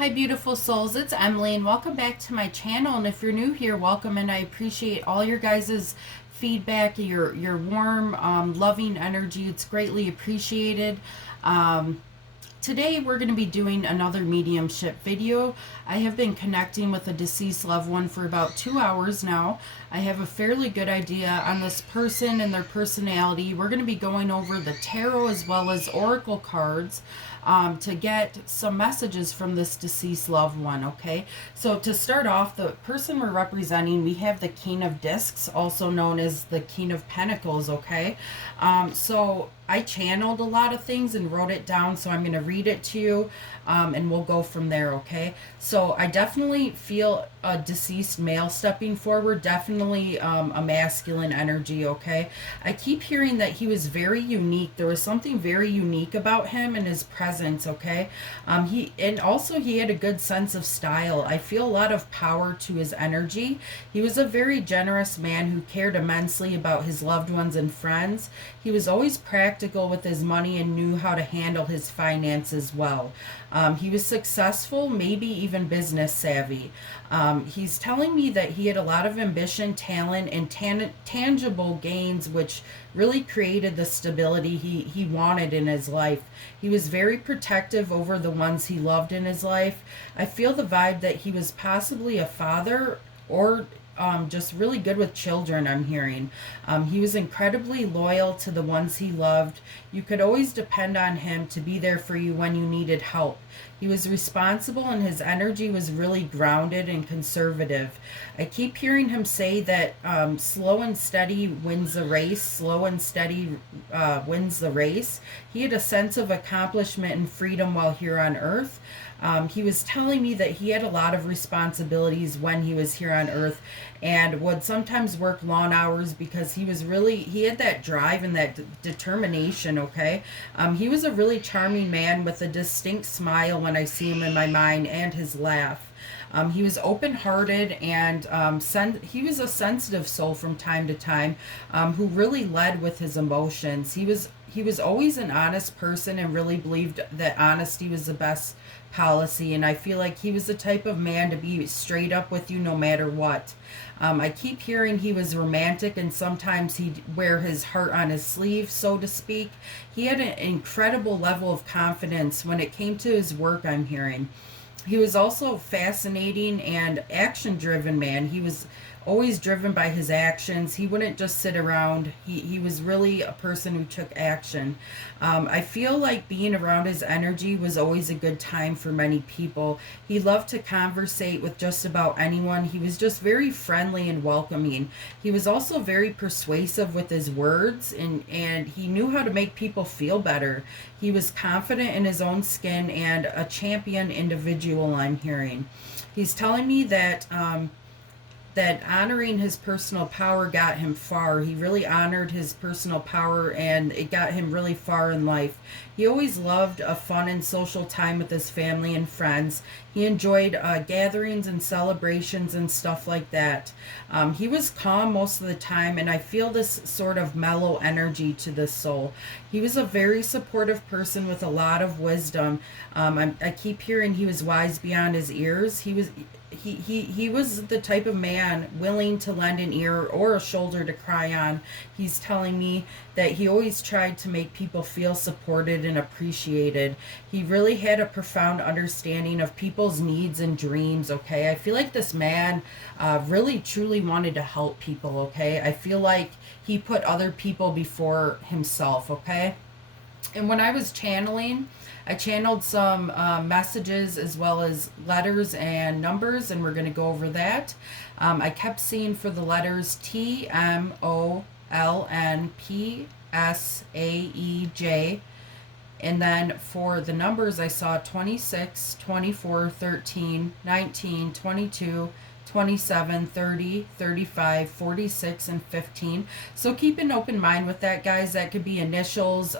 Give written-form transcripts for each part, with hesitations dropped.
Hi, beautiful souls. It's Emily, and welcome back to my channel. And if you're new here, welcome. And I appreciate all your guys' feedback, your warm, loving energy. It's greatly appreciated. Um, Today we're going to be doing another mediumship video. I have been connecting with a deceased loved one for about 2 hours now. I have a fairly good idea on this person and their personality. We're going to be going over the tarot as well as oracle cards to get some messages from this deceased loved one, okay? So to start off, the person we're representing, we have the King of Discs, also known as the King of Pentacles, okay? So I channeled a lot of things and wrote it down, so I'm going to read it to you, and we'll go from there, okay? So I definitely feel a deceased male stepping forward, definitely a masculine energy, okay? I keep hearing that he was very unique. There was something very unique about him and his presence, okay? He had a good sense of style. I feel a lot of power to his energy. He was a very generous man who cared immensely about his loved ones and friends. He was always practical with his money and knew how to handle his finances well. He was successful, maybe even business savvy. He's telling me that he had a lot of ambition, talent, and tangible gains, which really created the stability he wanted in his life. He was very protective over the ones he loved in his life. I feel the vibe that he was possibly a father or just really good with children, I'm hearing. He was incredibly loyal to the ones he loved. You could always depend on him to be there for you when you needed help. He was responsible and his energy was really grounded and conservative. I keep hearing him say that slow and steady wins the race. Slow and steady wins the race. He had a sense of accomplishment and freedom while here on earth. He was telling me that he had a lot of responsibilities when he was here on earth and would sometimes work long hours because he had that drive and that determination, okay? He was a really charming man with a distinct smile when I see him in my mind, and his laugh. He was open-hearted and he was a sensitive soul from time to time, who really led with his emotions. He was always an honest person and really believed that honesty was the best policy, and I feel like he was the type of man to be straight up with you no matter what. I keep hearing he was romantic and sometimes he'd wear his heart on his sleeve, so to speak. He had an incredible level of confidence when it came to his work, I'm hearing. He was also a fascinating and action-driven man. He was always driven by his actions. He wouldn't just sit around. He was really a person who took action. I feel like being around his energy was always a good time for many people. He loved to conversate with just about anyone. He was just very friendly and welcoming. He was also very persuasive with his words, and he knew how to make people feel better. He was confident in his own skin and a champion individual, I'm hearing. He's telling me that honoring his personal power got him far. He really honored his personal power and it got him really far in life. He always loved a fun and social time with his family and friends. He enjoyed gatherings and celebrations and stuff like that. He was calm most of the time, and I feel this sort of mellow energy to this soul. He was a very supportive person with a lot of wisdom. I keep hearing he was wise beyond his ears. He was the type of man willing to lend an ear or a shoulder to cry on. He's telling me that he always tried to make people feel supported and appreciated. He really had a profound understanding of people's needs and dreams, okay? I feel like this man really truly wanted to help people, okay? I feel like he put other people before himself, okay? And when I was channeling, I channeled some messages as well as letters and numbers, and we're going to go over that. I kept seeing for the letters T, M, O, L, N, P, S, A, E, J. And then for the numbers, I saw 26, 24, 13, 19, 22, 27, 30, 35, 46, and 15. So keep an open mind with that, guys. That could be initials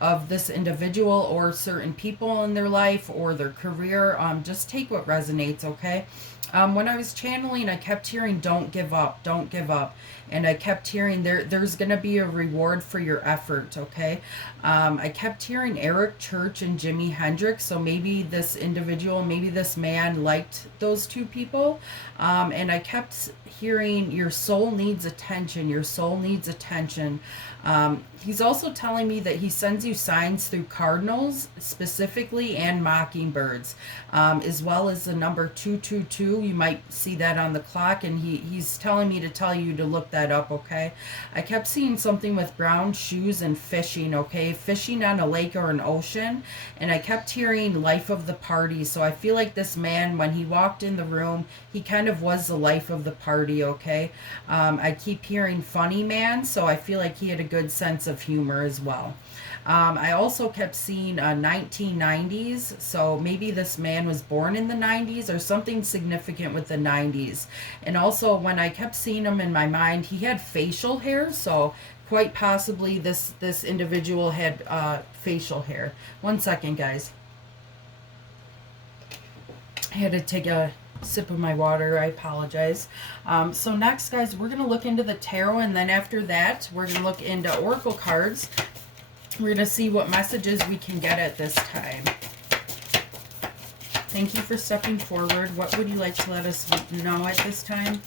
of this individual or certain people in their life or their career. Just take what resonates, okay? When I was channeling, I kept hearing, "Don't give up, don't give up," and I kept hearing, "There's gonna be a reward for your effort." Okay, I kept hearing Eric Church and Jimi Hendrix, so maybe this individual, maybe this man liked those two people, and I kept hearing, "Your soul needs attention. Your soul needs attention." He's also telling me that he sends you signs through cardinals specifically and mockingbirds, as well as the number 222. You might see that on the clock, and he's telling me to tell you to look that up, okay? I kept seeing something with brown shoes and fishing, okay? Fishing on a lake or an ocean, and I kept hearing life of the party. So I feel like this man, when he walked in the room, he kind of was the life of the party, okay? I keep hearing funny man, so I feel like he had a good sense of humor as well. I also kept seeing 1990s, so maybe this man was born in the 90s or something significant with the 90s. And also, when I kept seeing him in my mind, he had facial hair, so quite possibly this individual had facial hair. One second, guys. I had to take a sip of my water. I apologize. So next, guys, we're going to look into the tarot, and then after that, we're going to look into oracle cards. We're going to see what messages we can get at this time. Thank you for stepping forward. What would you like to let us know at this time?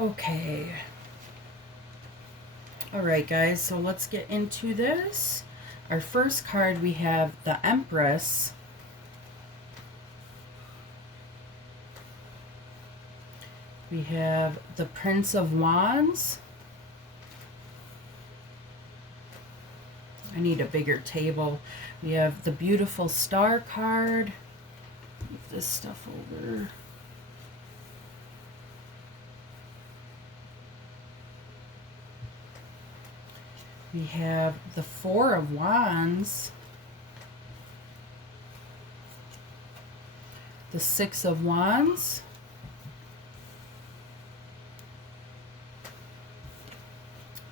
Okay. Alright, guys, so let's get into this. Our first card, we have the Empress. We have the Prince of Wands. I need a bigger table. We have the beautiful Star card. Move this stuff over. We have the Four of Wands, the Six of Wands,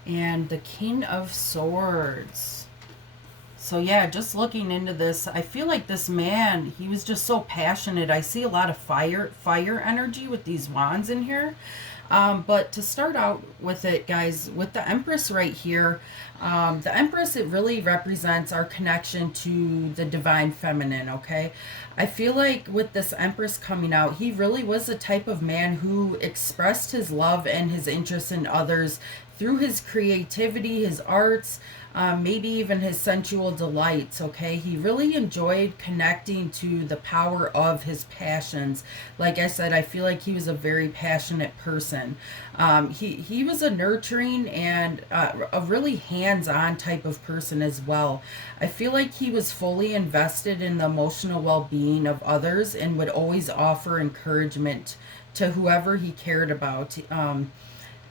and the King of Swords. So yeah, just looking into this, I feel like this man, he was just so passionate. I see a lot of fire energy with these wands in here. But to start out with it, guys, with the Empress right here, the Empress, it really represents our connection to the divine feminine, okay? I feel like with this Empress coming out, he really was the type of man who expressed his love and his interest in others through his creativity, his arts, maybe even his sensual delights, okay? He really enjoyed connecting to the power of his passions. Like I said, I feel like he was a very passionate person. He was a nurturing and a really hands-on type of person as well. I feel like he was fully invested in the emotional well-being of others and would always offer encouragement to whoever he cared about.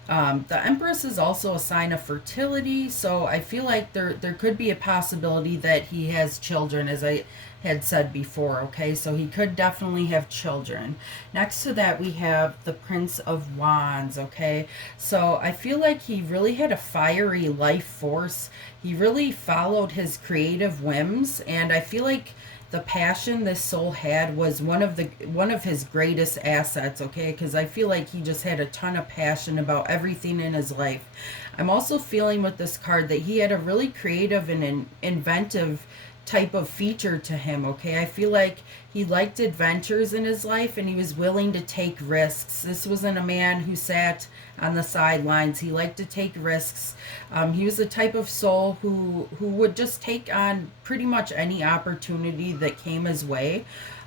The Empress is also a sign of fertility, so I feel like there could be a possibility that he has children, as I had said before, okay? So he could definitely have children. Next to that, we have the Prince of Wands, okay? So I feel like he really had a fiery life force. He really followed his creative whims, and I feel like the passion this soul had was one of his greatest assets, okay? Because I feel like he just had a ton of passion about everything in his life. I'm also feeling with this card that he had a really creative and inventive type of feature to him, okay? I feel like he liked adventures in his life and he was willing to take risks. This wasn't a man who sat on the sidelines. He liked to take risks. He was the type of soul who would just take on pretty much any opportunity that came his way.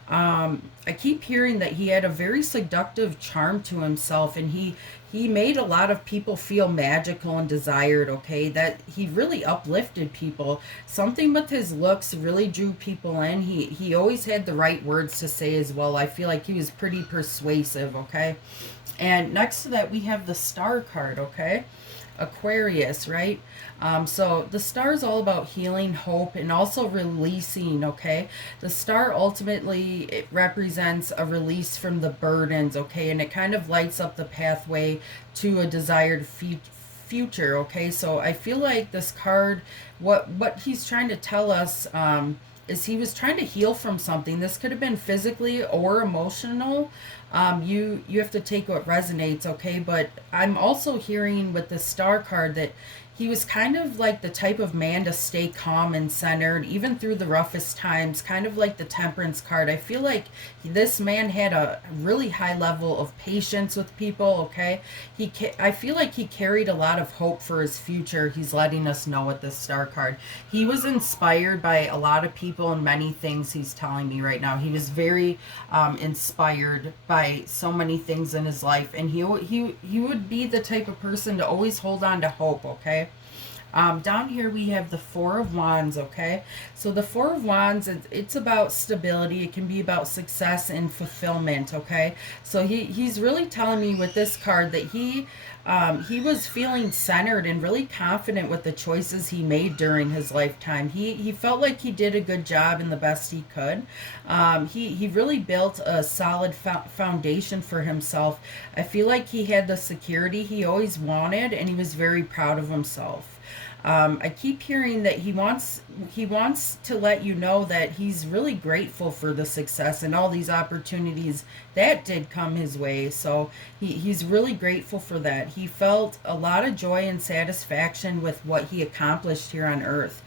I keep hearing that he had a very seductive charm to himself, and he made a lot of people feel magical and desired, okay? That he really uplifted people. Something with his looks really drew people in. He always had the right words to say as well. I feel like he was pretty persuasive, okay? And next to that, we have the Star card, okay? Aquarius, right? So the star is all about healing, hope, and also releasing, okay? The star ultimately, it represents a release from the burdens, okay? And it kind of lights up the pathway to a desired future, okay? So I feel like this card, what he's trying to tell us, is he was trying to heal from something. This could have been physically or emotional. You have to take what resonates, okay? But I'm also hearing with the star card that he was kind of like the type of man to stay calm and centered even through the roughest times, kind of like the temperance card. I feel like this man had a really high level of patience with people, okay? I feel like he carried a lot of hope for his future. He's letting us know with this star card. He was inspired by a lot of people and many things, he's telling me right now. He was very inspired by so many things in his life, and he would be the type of person to always hold on to hope, okay? Down here we have the Four of Wands, okay? So the Four of Wands, it's about stability. It can be about success and fulfillment, okay? So he's really telling me with this card that he was feeling centered and really confident with the choices he made during his lifetime. He felt like he did a good job and the best he could. He really built a solid foundation for himself. I feel like he had the security he always wanted, and he was very proud of himself. I keep hearing that he wants to let you know that he's really grateful for the success and all these opportunities that did come his way. So he's really grateful for that. He felt a lot of joy and satisfaction with what he accomplished here on Earth.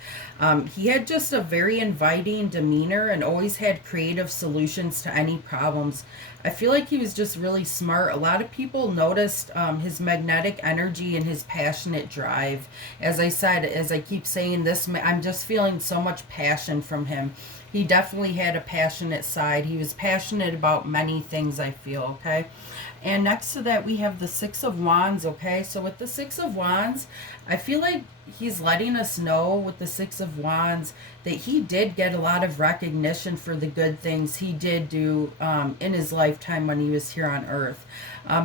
He had just a very inviting demeanor and always had creative solutions to any problems. I feel like he was just really smart. A lot of people noticed his magnetic energy and his passionate drive. As I said, as I keep saying this, I'm just feeling so much passion from him. He definitely had a passionate side. He was passionate about many things, I feel, okay? And next to that, we have the Six of Wands, okay? So with the Six of Wands, I feel like he's letting us know with the Six of Wands that he did get a lot of recognition for the good things he did do in his lifetime when he was here on Earth.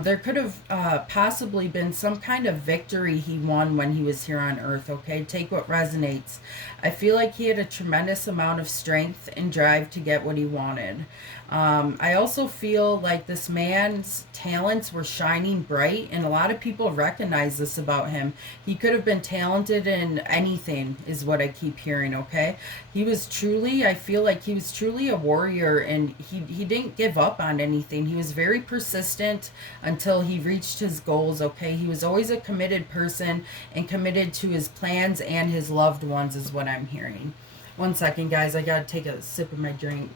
There could have possibly been some kind of victory he won when he was here on Earth, okay? Take what resonates. I feel like he had a tremendous amount of strength and drive to get what he wanted. I also feel like this man's talents were shining bright, and a lot of people recognize this about him. He could have been talented in anything, is what I keep hearing, okay? I feel like he was truly a warrior, and he didn't give up on anything. He was very persistent until he reached his goals, okay? He was always a committed person and committed to his plans and his loved ones, is what I'm hearing. One second, guys. I gotta take a sip of my drink.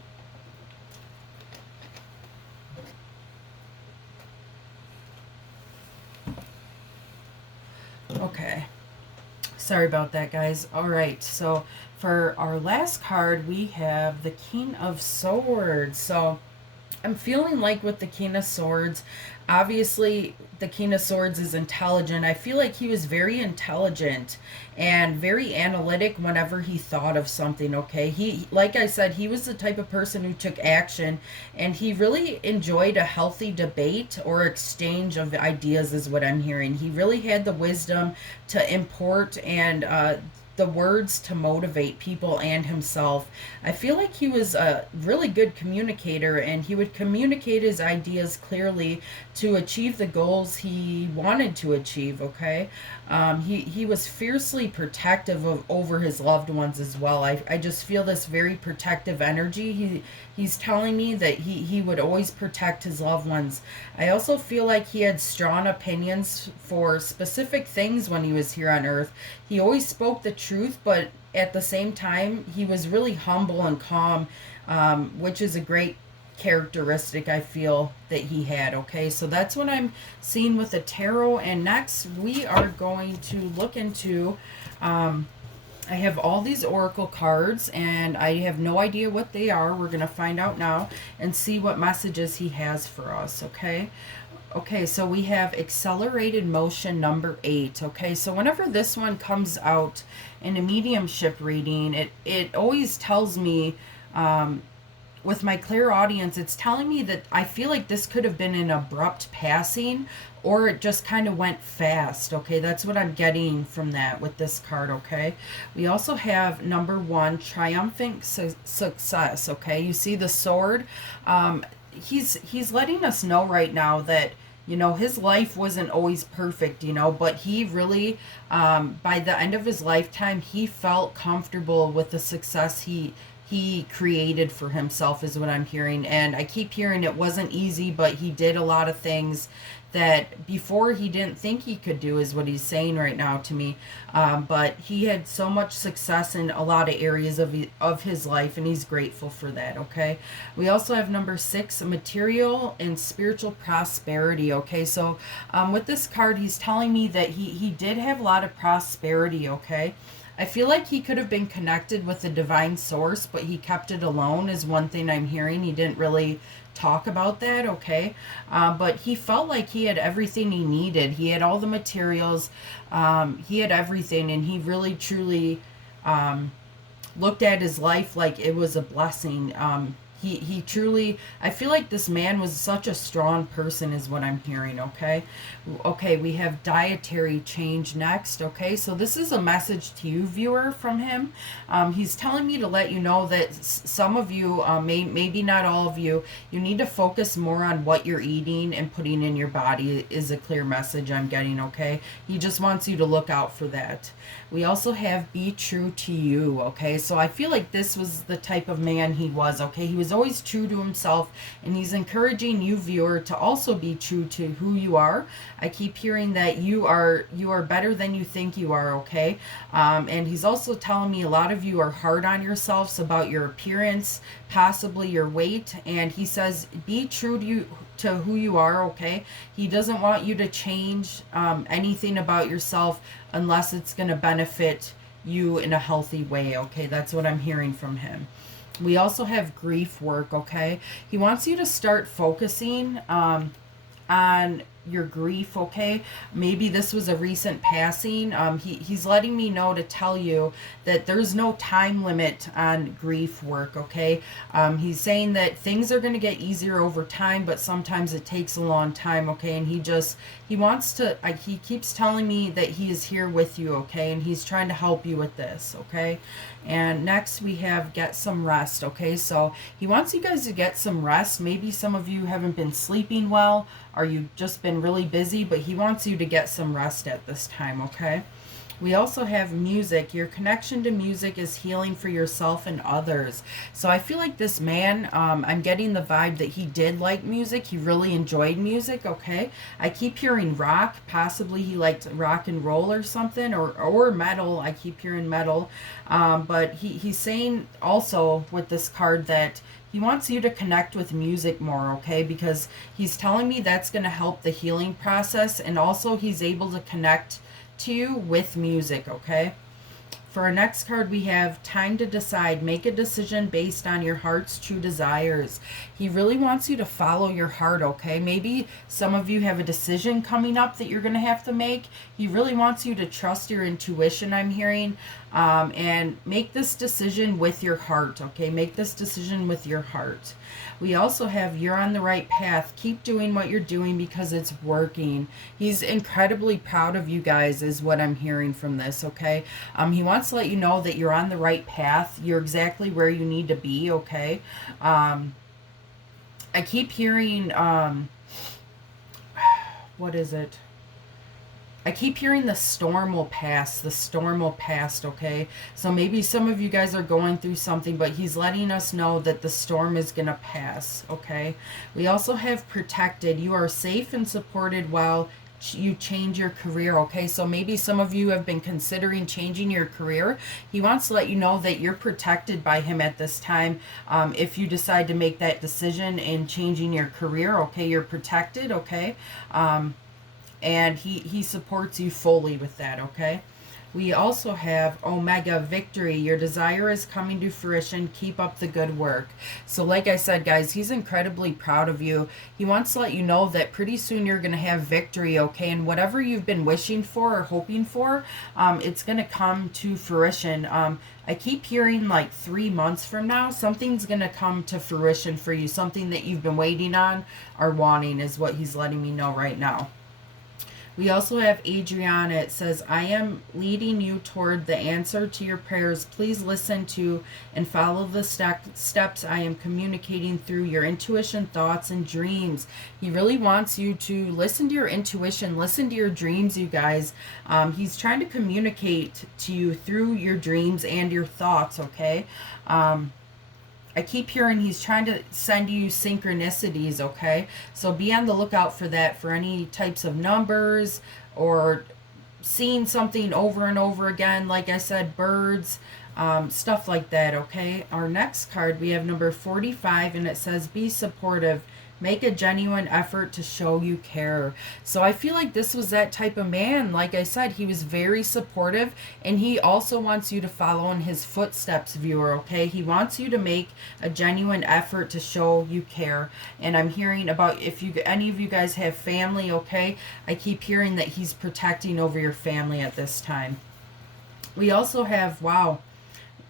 Okay. Sorry about that, guys. All right. So for our last card, we have the King of Swords. So I'm feeling like with the King of Swords, obviously the King of Swords is intelligent. I feel like he was very intelligent and very analytic whenever he thought of something, okay? Like I said, he was the type of person who took action, and he really enjoyed a healthy debate or exchange of ideas is what I'm hearing. He really had the wisdom to import and the words to motivate people and himself. I feel like he was a really good communicator, and he would communicate his ideas clearly to achieve the goals he wanted to achieve, okay? He was fiercely protective over his loved ones as well. I just feel this very protective energy. He's telling me that he would always protect his loved ones. I also feel like he had strong opinions for specific things when he was here on Earth. He always spoke the truth, but at the same time, he was really humble and calm, which is a great characteristic I feel that he had, okay? So that's what I'm seeing with the tarot. And next, we are going to look into... I have all these oracle cards, and I have no idea what they are. We're going to find out now and see what messages he has for us, okay? Okay, so we have accelerated motion number 8, okay? So whenever this one comes out in a mediumship reading, it always tells me with my clear audience, it's telling me that I feel like this could have been an abrupt passing, or it just kind of went fast. Okay, that's what I'm getting from that with this card. Okay, we also have number one, triumphant success. Okay, you see the sword. He's letting us know right now that, you know, his life wasn't always perfect, you know, but he really, by the end of his lifetime, he felt comfortable with the success he created for himself, is what I'm hearing. And I keep hearing it wasn't easy, but he did a lot of things that before he didn't think he could do, is what he's saying right now to me. But he had so much success in a lot of areas of his life, and he's grateful for that. Okay, we also have number six, material and spiritual prosperity. Okay, so with this card, he's telling me that he did have a lot of prosperity. Okay, I feel like he could have been connected with the divine source, but he kept it alone, is one thing I'm hearing. He didn't really talk about that. Okay, but he felt like he had everything he needed. He had all the materials, he had everything, and he really truly looked at his life like it was a blessing. He truly, I feel like this man was such a strong person, is what I'm hearing. Okay, we have dietary change next. Okay, so this is a message to you, viewer, from him. He's telling me to let you know that some of you, maybe not all of you, you need to focus more on what you're eating and putting in your body, is a clear message I'm getting. Okay, he just wants you to look out for that. We also have be true to you. Okay, so I feel like this was the type of man he was. Okay, he was always true to himself, and he's encouraging you, viewer, to also be true to who you are. I keep hearing that you are better than you think you are. Okay, and he's also telling me a lot of you are hard on yourselves about your appearance, possibly your weight, and he says be true to who you are. Okay, he doesn't want you to change anything about yourself unless it's going to benefit you in a healthy way. Okay, that's what I'm hearing from him. We also have grief work. Okay, he wants you to start focusing on your grief. Okay, maybe this was a recent passing. He's letting me know to tell you that there's no time limit on grief work. Okay, he's saying that things are going to get easier over time, but sometimes it takes a long time. Okay, and he wants to, he keeps telling me that he is here with you. Okay, and he's trying to help you with this. Okay, and next we have get some rest. Okay, so he wants you guys to get some rest. Maybe some of you haven't been sleeping well, or you've just been really busy, but he wants you to get some rest at this time. Okay, we also have music. Your connection to music is healing for yourself and others. So I feel like this man, I'm getting the vibe that he did like music. He really enjoyed music. Okay, I keep hearing rock. Possibly he liked rock and roll or something, or metal. I keep hearing metal. But he's saying also with this card that he wants you to connect with music more. Okay, because he's telling me that's going to help the healing process, and also he's able to connect to you with music. Okay, for our next card, we have time to decide. Make a decision based on your heart's true desires. He really wants you to follow your heart. Okay, maybe some of you have a decision coming up that you're going to have to make. He really wants you to trust your intuition, I'm hearing, and make this decision with your heart. Okay, make this decision with your heart. We also have you're on the right path. Keep doing what you're doing because it's working. He's incredibly proud of you guys, is what I'm hearing from this. Okay, he wants to let you know that you're on the right path. You're exactly where you need to be. Okay, I keep hearing what is it? I keep hearing the storm will pass. The storm will pass. Okay, so maybe some of you guys are going through something, but he's letting us know that the storm is gonna pass. Okay, we also have protected. You are safe and supported while you change your career. Okay, so maybe some of you have been considering changing your career. He wants to let you know that you're protected by him at this time. If you decide to make that decision in changing your career, okay, you're protected. Okay, and he supports you fully with that. Okay, We also have Omega Victory. Your desire is coming to fruition. Keep up the good work. So, like I said, guys, he's incredibly proud of you. He wants to let you know that pretty soon you're going to have victory, okay? And whatever you've been wishing for or hoping for, it's going to come to fruition. I keep hearing like 3 months from now, something's going to come to fruition for you. Something that you've been waiting on or wanting is what he's letting me know right now. We also have Adriana. It says, I am leading you toward the answer to your prayers. Please listen to and follow the steps I am communicating through your intuition, thoughts, and dreams. He really wants you to listen to your intuition, listen to your dreams, you guys. He's trying to communicate to you through your dreams and your thoughts, okay? I keep hearing he's trying to send you synchronicities, okay? So be on the lookout for that, for any types of numbers or seeing something over and over again. Like I said, birds, stuff like that, okay? Our next card, we have number 45, and it says, be supportive. Make a genuine effort to show you care. So I feel like this was that type of man. Like I said, he was very supportive, and he also wants you to follow in his footsteps, viewer, okay? He wants you to make a genuine effort to show you care. And I'm hearing about, if you any of you guys have family, okay? I keep hearing that he's protecting over your family at this time. We also have, wow,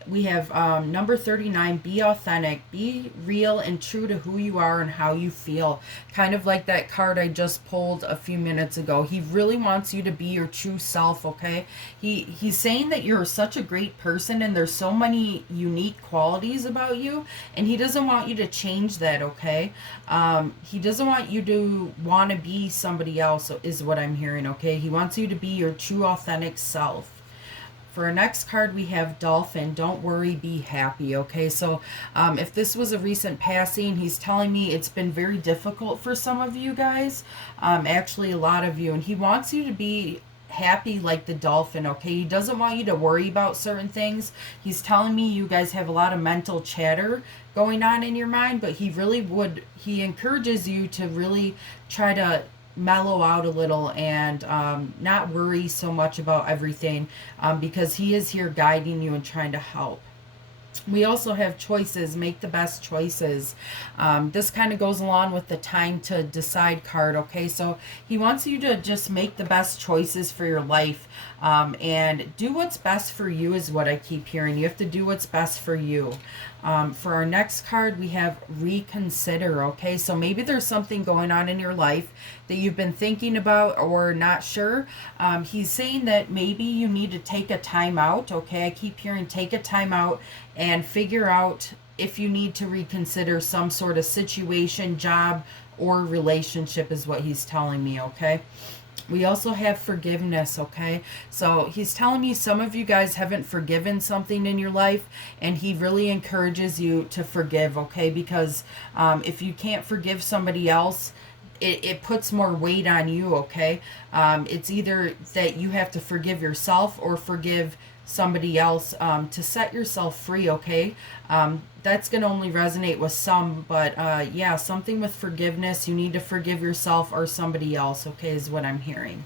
we have number 39, be authentic, be real and true to who you are and how you feel. Kind of like that card I just pulled a few minutes ago. He really wants you to be your true self, okay? He's saying that you're such a great person and there's so many unique qualities about you, and he doesn't want you to change that, okay? He doesn't want you to want to be somebody else, is what I'm hearing, okay? He wants you to be your true authentic self. For our next card, we have Dolphin. Don't worry, be happy, okay? So if this was a recent passing, he's telling me it's been very difficult for some of you guys, actually a lot of you, and he wants you to be happy like the dolphin, okay? He doesn't want you to worry about certain things. He's telling me you guys have a lot of mental chatter going on in your mind, but he encourages you to really try to mellow out a little and not worry so much about everything, because he is here guiding you and trying to help. We also have choices. Make the best choices. This kind of goes along with the time to decide card, okay? So he wants you to just make the best choices for your life, and do what's best for you is what I keep hearing. You have to do what's best for you. For our next card, we have reconsider, okay? So maybe there's something going on in your life that you've been thinking about or not sure. He's saying that maybe you need to take a time out, okay? I keep hearing take a time out and figure out if you need to reconsider some sort of situation, job, or relationship is what he's telling me, okay? We also have forgiveness, okay? So he's telling me some of you guys haven't forgiven something in your life, and he really encourages you to forgive, okay? Because if you can't forgive somebody else, it puts more weight on you, okay? It's either that you have to forgive yourself or forgive somebody else to set yourself free, okay? That's going to only resonate with some, but yeah, something with forgiveness. You need to forgive yourself or somebody else, okay, is what I'm hearing.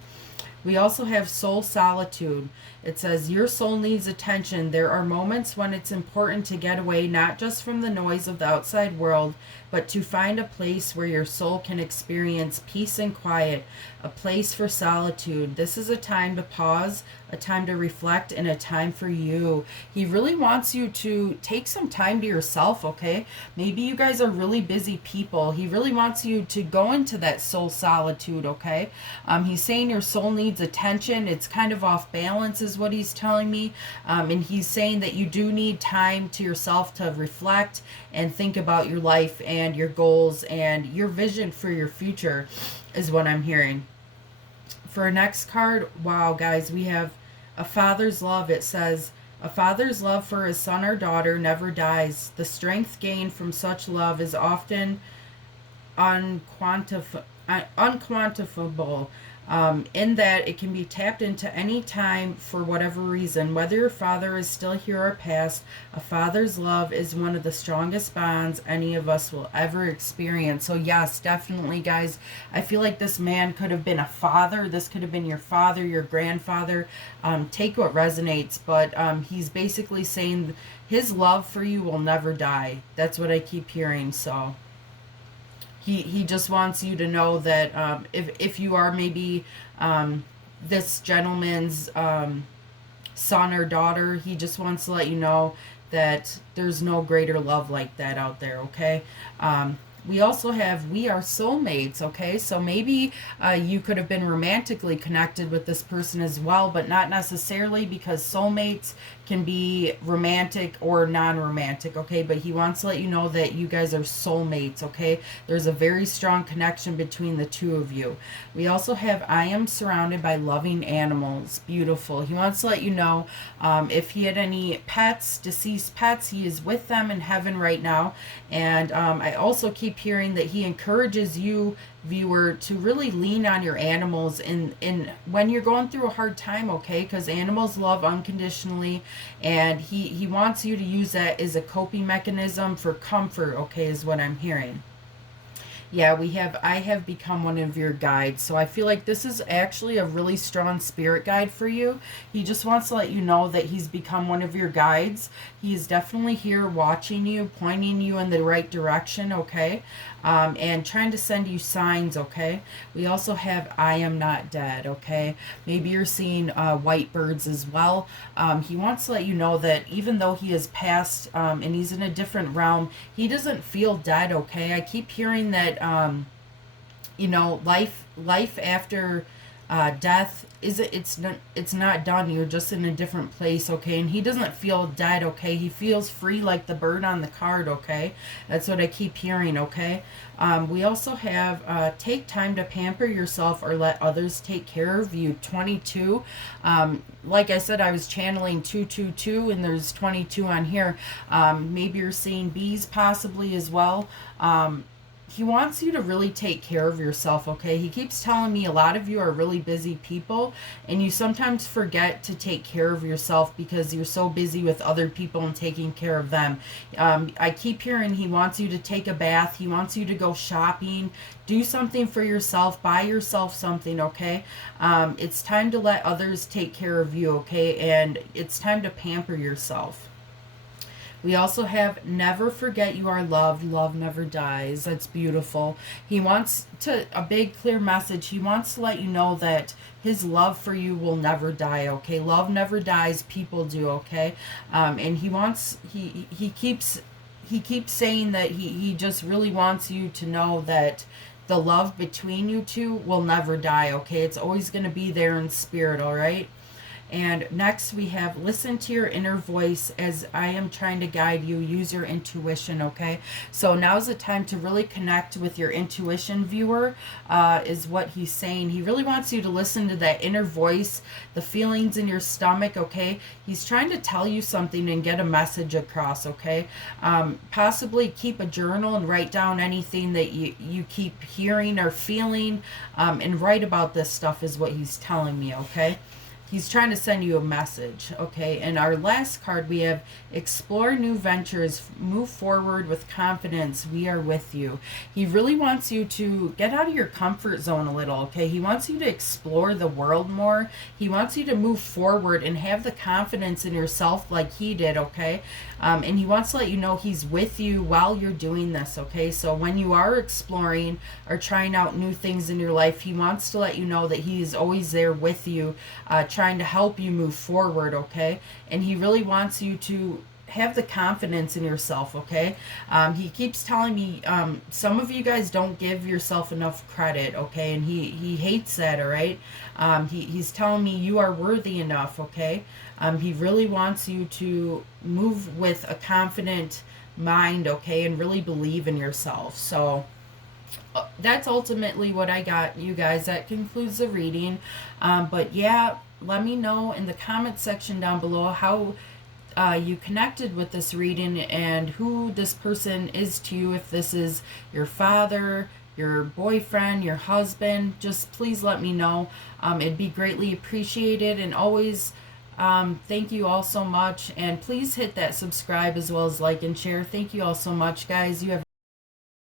We also have soul solitude. It says, your soul needs attention. There are moments when it's important to get away, not just from the noise of the outside world, but to find a place where your soul can experience peace and quiet, a place for solitude. This is a time to pause, a time to reflect, and a time for you. He really wants you to take some time to yourself, okay? Maybe you guys are really busy people. He really wants you to go into that soul solitude, okay? He's saying your soul needs attention. It's kind of off balance is what he's telling me. And he's saying that you do need time to yourself to reflect and think about your life and your goals and your vision for your future is what I'm hearing. For our next card, wow, guys, we have a father's love. It says, a father's love for his son or daughter never dies. The strength gained from such love is often unquantifiable. In that it can be tapped into any time for whatever reason, whether your father is still here or past. A father's love is one of the strongest bonds any of us will ever experience. So yes, definitely, guys, I feel like this man could have been a father. This could have been your father, your grandfather. Take what resonates, but he's basically saying his love for you will never die. That's what I keep hearing. So he just wants you to know that if you are maybe this gentleman's son or daughter, he just wants to let you know that there's no greater love like that out there, okay? We also have we are soulmates, okay? So maybe you could have been romantically connected with this person as well, but not necessarily, because soulmates can be romantic or non-romantic, okay? But he wants to let you know that you guys are soulmates, okay? There's a very strong connection between the two of you. We also have I am surrounded by loving animals. Beautiful. He wants to let you know if he had any pets, deceased pets, he is with them in heaven right now. And I also keep hearing that he encourages you, viewer, to really lean on your animals in when you're going through a hard time, okay? Because animals love unconditionally, and he wants you to use that as a coping mechanism for comfort, okay, is what I'm hearing. Yeah, we have I have become one of your guides. So I feel like this is actually a really strong spirit guide for you. He just wants to let you know that he's become one of your guides. He is definitely here watching you, pointing you in the right direction, okay? And trying to send you signs, okay? We also have I am not dead, okay? Maybe you're seeing white birds as well. He wants to let you know that even though he has passed and he's in a different realm, he doesn't feel dead, okay? I keep hearing that life after death is it's not done. You're just in a different place, okay? And he doesn't feel dead, okay? He feels free like the bird on the card, okay? That's what I keep hearing, okay? We also have take time to pamper yourself or let others take care of you. 22. Like I said, I was channeling 222, and there's 22 on here. Maybe you're seeing bees possibly as well. He wants you to really take care of yourself, okay? He keeps telling me a lot of you are really busy people, and you sometimes forget to take care of yourself because you're so busy with other people and taking care of them. I keep hearing he wants you to take a bath. He wants you to go shopping. Do something for yourself. Buy yourself something, okay? It's time to let others take care of you, okay? And it's time to pamper yourself. We also have never forget you are loved. Love never dies. That's beautiful. He wants to, a big clear message. He wants to let you know that his love for you will never die, okay? Love never dies. People do, okay? And he keeps saying that he just really wants you to know that the love between you two will never die, okay? It's always going to be there in spirit, all right? And next we have listen to your inner voice as I am trying to guide you. Use your intuition, okay? So now's the time to really connect with your intuition, viewer, is what he's saying. He really wants you to listen to that inner voice, the feelings in your stomach, okay? He's trying to tell you something and get a message across, okay? Possibly keep a journal and write down anything that you keep hearing or feeling, and write about this stuff is what he's telling me, okay? He's trying to send you a message, okay? And our last card, we have explore new ventures, move forward with confidence. We are with you. He really wants you to get out of your comfort zone a little, okay? He wants you to explore the world more. He wants you to move forward and have the confidence in yourself like he did, okay? And he wants to let you know he's with you while you're doing this, okay? So when you are exploring or trying out new things in your life, he wants to let you know that he is always there with you, trying to help you move forward, okay? And he really wants you to have the confidence in yourself, okay? He keeps telling me some of you guys don't give yourself enough credit, okay? And he hates that, all right? He's telling me you are worthy enough, okay? He really wants you to move with a confident mind, okay? And really believe in yourself. So that's ultimately what I got, you guys. That concludes the reading. But yeah, let me know in the comment section down below how you connected with this reading and who this person is to you. If this is your father, your boyfriend, your husband, just please let me know. It'd be greatly appreciated. And always, thank you all so much. And please hit that subscribe as well as like and share. Thank you all so much, guys. You have